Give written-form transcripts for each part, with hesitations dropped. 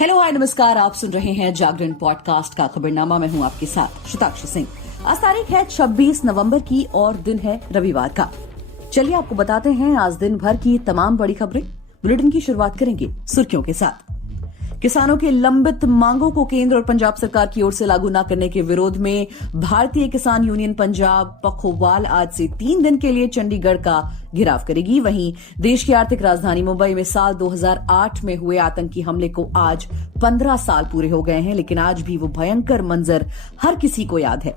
Hello hi नमस्कार, आप सुन रहे हैं जागरण पॉडकास्ट का खबरनामा। मैं हूं आपके साथ शताक्षी सिंह। आज तारीख है 26 नवंबर की और दिन है रविवार का। चलिए आपको बताते हैं आज दिन भर की तमाम बड़ी खबरें। बुलेटिन की शुरुआत करेंगे सुर्खियों के साथ। किसानों की लंबित मांगों को केंद्र और पंजाब सरकार की ओर से लागू न करने के विरोध में भारतीय किसान यूनियन पंजाब पखोवाल आज से 3 दिन के लिए चंडीगढ़ का घेराव करेगी। वहीं देश की आर्थिक राजधानी मुंबई में साल 2008 में हुए आतंकी हमले को आज 15 साल पूरे हो गए हैं, लेकिन आज भी वो भयंकर मंजर हर किसी को याद है।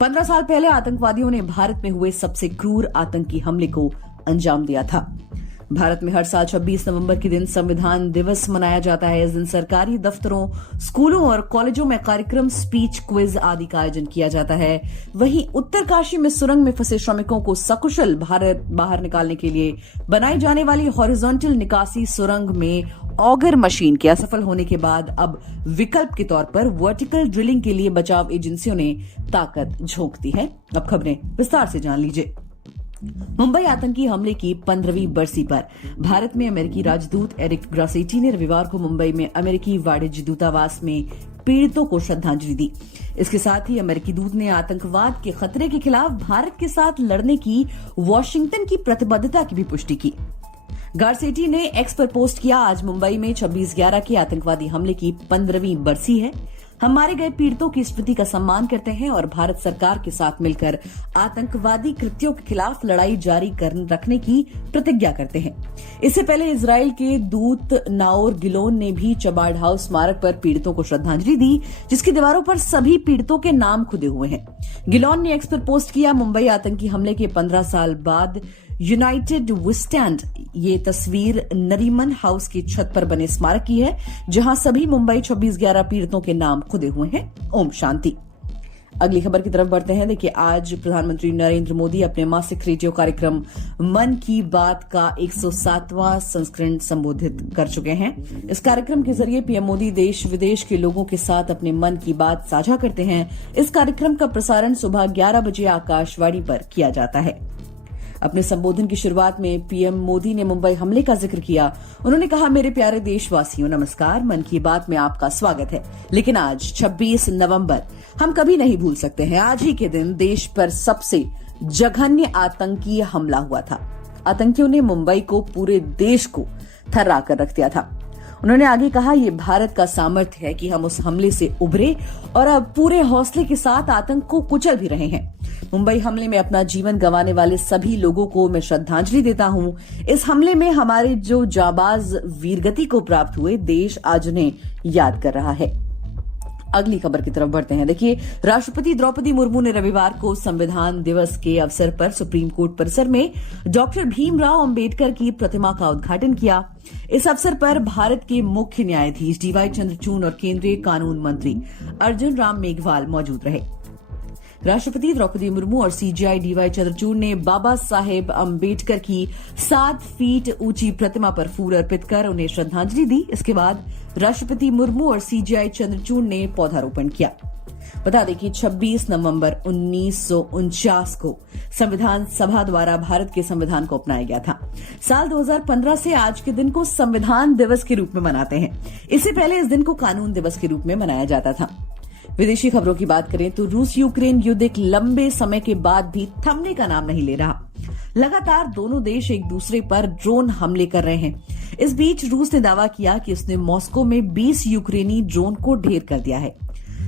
15 साल पहले आतंकवादियों ने भारत में हुए सबसे क्रूर आतंकी हमले को अंजाम दिया था। भारत में हर साल 26 नवंबर के दिन संविधान दिवस मनाया जाता है। इस दिन सरकारी दफ्तरों, स्कूलों और कॉलेजों में कार्यक्रम, स्पीच, क्विज आदि का आयोजन किया जाता है। वहीं उत्तरकाशी में सुरंग में फंसे श्रमिकों को सकुशल भारत बाहर निकालने के लिए बनाई जाने वाली हॉरिजॉन्टल निकासी सुरंग में ऑगर मशीन के असफल होने के बाद अब विकल्प के तौर पर वर्टिकल ड्रिलिंग के लिए बचाव एजेंसियों ने ताकत झोंक दी है। अब खबरें विस्तार से जान लीजिए। मुंबई आतंकी हमले की 15वीं बरसी पर भारत में अमेरिकी राजदूत एरिक ग्रासेटी ने रविवार को मुंबई में अमेरिकी वाणिज्य दूतावास में पीड़ितों को श्रद्धांजलि दी। इसके साथ ही अमेरिकी दूत ने आतंकवाद के खतरे के खिलाफ भारत के साथ लड़ने की वॉशिंगटन की प्रतिबद्धता की भी पुष्टि की। गारसेटी ने एक्स पर पोस्ट किया, आज मुंबई में 26/11 के आतंकवादी हमले की 15वीं बरसी है। हम मारे गए पीड़ितों की स्मृति का सम्मान करते हैं और भारत सरकार के साथ मिलकर आतंकवादी कृत्यों के खिलाफ लड़ाई जारी रखने की प्रतिज्ञा करते हैं। इससे पहले इजराइल के दूत नाओर गिलोन ने भी चबार्ड हाउस स्मारक पर पीड़ितों को श्रद्धांजलि दी, जिसकी दीवारों पर सभी पीड़ितों के नाम खुदे हुए हैं। गिलोन ने एक्स पर पोस्ट किया, मुंबई आतंकी हमले के 15 साल बाद यूनाइटेड वी स्टैंड। ये तस्वीर नरीमन हाउस की छत पर बने स्मारक की है, जहां सभी मुंबई 26/11 पीड़ितों के नाम खुदे हुए हैं। ओम शांति। अगली खबर की तरफ बढ़ते हैं। देखिए, आज प्रधानमंत्री नरेंद्र मोदी अपने मासिक रेडियो कार्यक्रम मन की बात का 107वां संस्करण संबोधित कर चुके हैं। इस कार्यक्रम के जरिए पीएम मोदी देश विदेश के लोगों के साथ अपने मन की बात साझा करते हैं। इस कार्यक्रम का प्रसारण सुबह 11 बजे आकाशवाणी पर किया जाता है। अपने संबोधन की शुरुआत में पीएम मोदी ने मुंबई हमले का जिक्र किया। उन्होंने कहा, मेरे प्यारे देशवासियों नमस्कार, मन की बात में आपका स्वागत है। लेकिन आज 26 नवंबर हम कभी नहीं भूल सकते हैं। आज ही के दिन देश पर सबसे जघन्य आतंकी हमला हुआ था। आतंकियों ने मुंबई को, पूरे देश को थर्रा कर रख दिया था। उन्होंने आगे कहा, ये भारत का सामर्थ्य है कि हम उस हमले से उभरे और अब पूरे हौसले के साथ आतंक को कुचल भी रहे हैं। मुंबई हमले में अपना जीवन गंवाने वाले सभी लोगों को मैं श्रद्धांजलि देता हूं। इस हमले में हमारे जो जाबाज वीरगति को प्राप्त हुए, देश आज उन्हें याद कर रहा है। अगली खबर की तरफ बढ़ते हैं। देखिए, राष्ट्रपति द्रौपदी मुर्मू ने रविवार को संविधान दिवस के अवसर पर सुप्रीम कोर्ट परिसर में डॉक्टर भीमराव अंबेडकर की प्रतिमा का उद्घाटन किया। इस अवसर पर भारत के मुख्य न्यायाधीश डीवाई चंद्रचूड़ और केंद्रीय कानून मंत्री अर्जुन राम मेघवाल मौजूद रहे। राष्ट्रपति द्रौपदी मुर्मू और सीजेआई डीवाई चंद्रचूड़ ने बाबा साहेब अंबेडकर की 7 फीट ऊंची प्रतिमा पर फूल अर्पित कर उन्हें श्रद्धांजलि दी। इसके बाद राष्ट्रपति मुर्मू और सीजेआई चंद्रचूड़ ने पौधारोपण किया। बता दें कि 26 नवंबर 1949 को संविधान सभा द्वारा भारत के संविधान को अपनाया गया था। साल 2015 से आज के दिन को संविधान दिवस के रूप में मनाते हैं। इससे पहले इस दिन को कानून दिवस के रूप में मनाया जाता था। विदेशी खबरों की बात करें तो रूस यूक्रेन युद्ध एक लंबे समय के बाद भी थमने का नाम नहीं ले रहा। लगातार दोनों देश एक दूसरे पर ड्रोन हमले कर रहे हैं। इस बीच रूस ने दावा किया कि उसने मॉस्को में 20 यूक्रेनी ड्रोन को ढेर कर दिया है।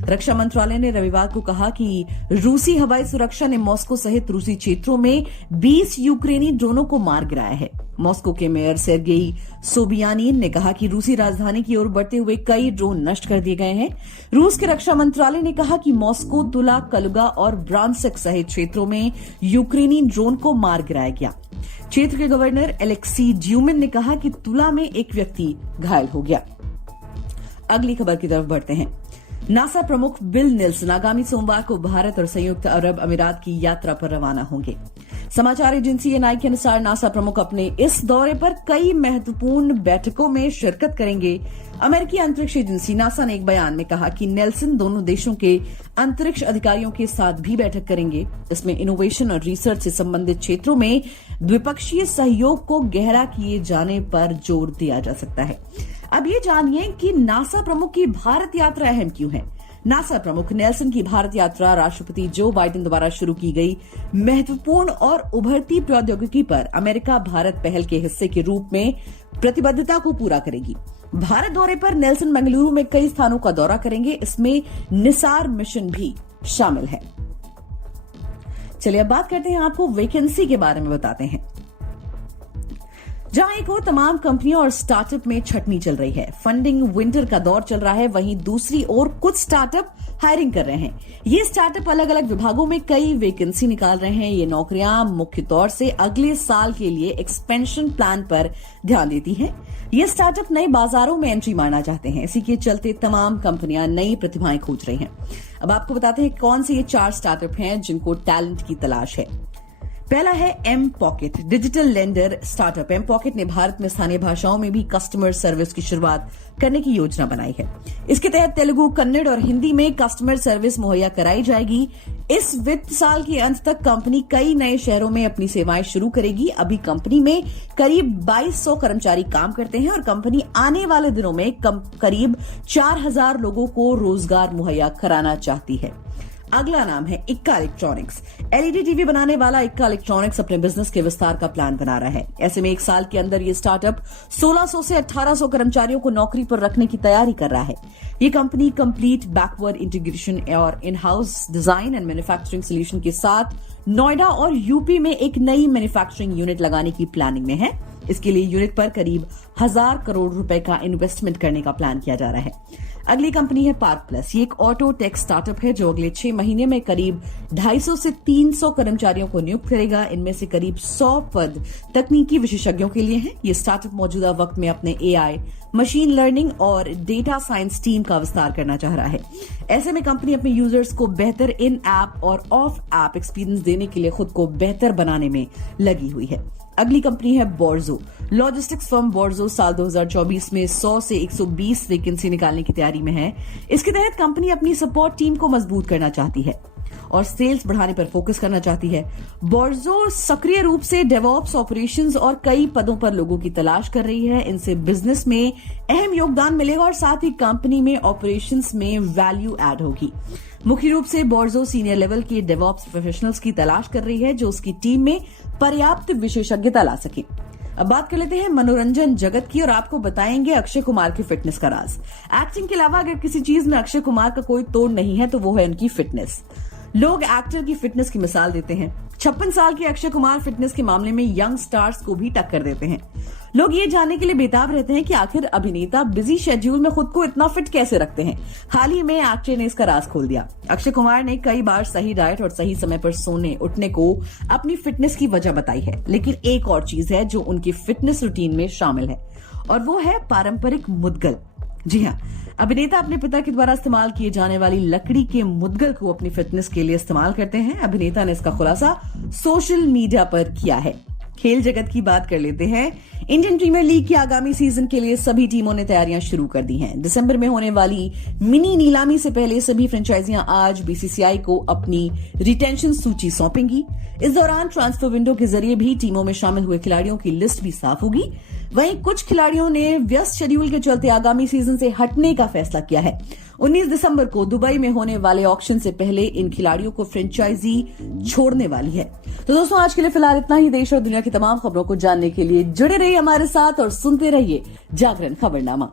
रक्षा मंत्रालय ने रविवार को कहा कि रूसी हवाई सुरक्षा ने मॉस्को सहित रूसी क्षेत्रों में 20 यूक्रेनी ड्रोनों को मार गिराया है। मॉस्को के मेयर सेर्गेई सोबियानिन ने कहा कि रूसी राजधानी की ओर बढ़ते हुए कई ड्रोन नष्ट कर दिए गए हैं। रूस के रक्षा मंत्रालय ने कहा कि मॉस्को, तुला, कलुगा और ब्रांस्क सहित क्षेत्रों में यूक्रेनी ड्रोन को मार गिराया गया। क्षेत्र के गवर्नर एलेक्सी ड्यूमिन ने कहा कि तुला में एक व्यक्ति घायल हो गया। अगली खबर की तरफ बढ़ते हैं। नासा प्रमुख बिल नेल्सन आगामी सोमवार को भारत और संयुक्त अरब अमीरात की यात्रा पर रवाना होंगे। समाचार एजेंसी एनआई के अनुसार नासा प्रमुख अपने इस दौरे पर कई महत्वपूर्ण बैठकों में शिरकत करेंगे। अमेरिकी अंतरिक्ष एजेंसी नासा ने एक बयान में कहा कि नेल्सन दोनों देशों के अंतरिक्ष अधिकारियों के साथ भी बैठक करेंगे। इसमें इनोवेशन और रिसर्च से संबंधित क्षेत्रों में द्विपक्षीय सहयोग को गहरा किए जाने पर जोर दिया जा सकता है। अब ये जानिए कि नासा प्रमुख की भारत यात्रा अहम क्यों है। नासा प्रमुख नेल्सन की भारत यात्रा राष्ट्रपति जो बाइडेन द्वारा शुरू की गई महत्वपूर्ण और उभरती प्रौद्योगिकी पर अमेरिका भारत पहल के हिस्से के रूप में प्रतिबद्धता को पूरा करेगी। भारत दौरे पर नेल्सन बेंगलुरु में कई स्थानों का दौरा करेंगे, इसमें निसार मिशन भी शामिल है। चलिए अब बात करते हैं, आपको वैकेंसी के बारे में बताते हैं। जहां एक और तमाम कंपनियों और स्टार्टअप में छटनी चल रही है, फंडिंग विंटर का दौर चल रहा है, वहीं दूसरी ओर कुछ स्टार्टअप हायरिंग कर रहे हैं। ये स्टार्टअप अलग अलग विभागों में कई वैकेंसी निकाल रहे हैं। ये नौकरियां मुख्य तौर से अगले साल के लिए एक्सपेंशन प्लान पर ध्यान देती हैं। ये स्टार्टअप नए बाजारों में एंट्री मारना चाहते हैं, इसी के चलते तमाम कंपनियां नई प्रतिभाएं खोज रही हैं। अब आपको बताते हैं कौन से ये 4 स्टार्टअप हैं जिनको टैलेंट की तलाश है। पहला है M pocket, digital lender startup. M pocket ने भारत में स्थानीय भाषाओं में भी कस्टमर सर्विस की शुरुआत करने की योजना बनाई है। इसके तहत तेलुगु, कन्नड़ और हिंदी में कस्टमर सर्विस मुहैया कराई जाएगी। इस वित्त साल के अंत तक कंपनी कई नए शहरों में अपनी सेवाएं शुरू करेगी। अभी कंपनी में करीब 2200 कर्मचारी काम करते हैं और कंपनी आने वाले दिनों में करीब 4000 लोगों को रोजगार मुहैया कराना चाहती है। अगला नाम है इक्का इलेक्ट्रॉनिक्स। एलईडी टीवी बनाने वाला इक्का इलेक्ट्रॉनिक्स अपने बिजनेस के विस्तार का प्लान बना रहा है। ऐसे में 1 साल के अंदर ये स्टार्टअप 1600 से 1800 कर्मचारियों को नौकरी पर रखने की तैयारी कर रहा है। ये कंपनी कंप्लीट बैकवर्ड इंटीग्रेशन और in house design and manufacturing solution के साथ नोएडा और यूपी में एक नई मैन्युफैक्चरिंग यूनिट लगाने की प्लानिंग में है। इसके लिए यूनिट पर करीब 1000 करोड़ रुपए का इन्वेस्टमेंट करने का प्लान किया जा रहा है। अगली कंपनी है पार्क प्लस। ये एक ऑटो टेक स्टार्टअप है जो अगले 6 महीने में करीब 250 से 300 कर्मचारियों को नियुक्त करेगा। इनमें से करीब 100 पद तकनीकी विशेषज्ञों के लिए हैं। ये स्टार्टअप मौजूदा वक्त में अपने एआई, मशीन लर्निंग और डेटा साइंस टीम का विस्तार करना चाह रहा है। ऐसे में कंपनी अपने यूजर्स को बेहतर इन ऐप और ऑफ ऐप एक्सपीरियंस देने के लिए खुद को बेहतर बनाने में लगी हुई है। अगली कंपनी है बोर्जो। लॉजिस्टिक्स फर्म बोर्जो साल 2024 में 100 से 120 वैकेंसी निकालने की तैयारी में है। इसके तहत कंपनी अपनी सपोर्ट टीम को मजबूत करना चाहती है और सेल्स बढ़ाने पर फोकस करना चाहती है। बोर्जो सक्रिय रूप से डेवऑप्स, ऑपरेशंस और कई पदों पर लोगों की तलाश कर रही है। इनसे बिजनेस में अहम योगदान मिलेगा और साथ ही कंपनी में ऑपरेशंस में वैल्यू ऐड होगी। मुख्य रूप से बोर्जो सीनियर लेवल के डेवऑप्स प्रोफेशनल्स की तलाश कर रही है जो उसकी टीम में पर्याप्त विशेषज्ञता ला सके। अब बात कर लेते हैं मनोरंजन जगत की और आपको बताएंगे अक्षय कुमार की फिटनेस का राज। एक्टिंग के अलावा अगर किसी चीज में अक्षय कुमार का कोई तोड़ नहीं है तो वो है उनकी फिटनेस। लोग एक्टर की फिटनेस की मिसाल देते हैं। 56 साल के अक्षय कुमार फिटनेस के मामले में यंग स्टार्स को भी टक्कर देते हैं। लोग ये जानने के लिए बेताब रहते हैं कि आखिर अभिनेता बिजी शेड्यूल में खुद को इतना फिट कैसे रखते हैं। हाल ही में एक्टर ने इसका राज खोल दिया। अक्षय कुमार ने कई बार सही डाइट और सही समय पर सोने उठने को अपनी फिटनेस की वजह बताई है, लेकिन एक और चीज है जो उनकी फिटनेस रूटीन में शामिल है और वो है पारंपरिक मुद्गल। जी हाँ, अभिनेता अपने पिता के द्वारा इस्तेमाल किए जाने वाली लकड़ी के मुद्गल को अपनी फिटनेस के लिए इस्तेमाल करते हैं। अभिनेता ने इसका खुलासा सोशल मीडिया पर किया है। खेल जगत की बात कर लेते हैं। इंडियन प्रीमियर लीग की आगामी सीजन के लिए सभी टीमों ने तैयारियां शुरू कर दी हैं। दिसंबर में होने वाली मिनी नीलामी से पहले सभी फ्रेंचाइजियां आज बीसीसीआई को अपनी रिटेंशन सूची सौंपेंगी। इस दौरान ट्रांसफर विंडो के जरिए भी टीमों में शामिल हुए खिलाड़ियों की लिस्ट भी साफ होगी। वहीं कुछ खिलाड़ियों ने व्यस्त शेड्यूल के चलते आगामी सीजन से हटने का फैसला किया है। 19 दिसंबर को दुबई में होने वाले ऑक्शन से पहले इन खिलाड़ियों को फ्रेंचाइजी छोड़ने वाली है। तो दोस्तों, आज के लिए फिलहाल इतना ही। देश और दुनिया की तमाम खबरों को जानने के लिए जुड़े रहिए हमारे साथ और सुनते रहिए जागरण खबरनामा।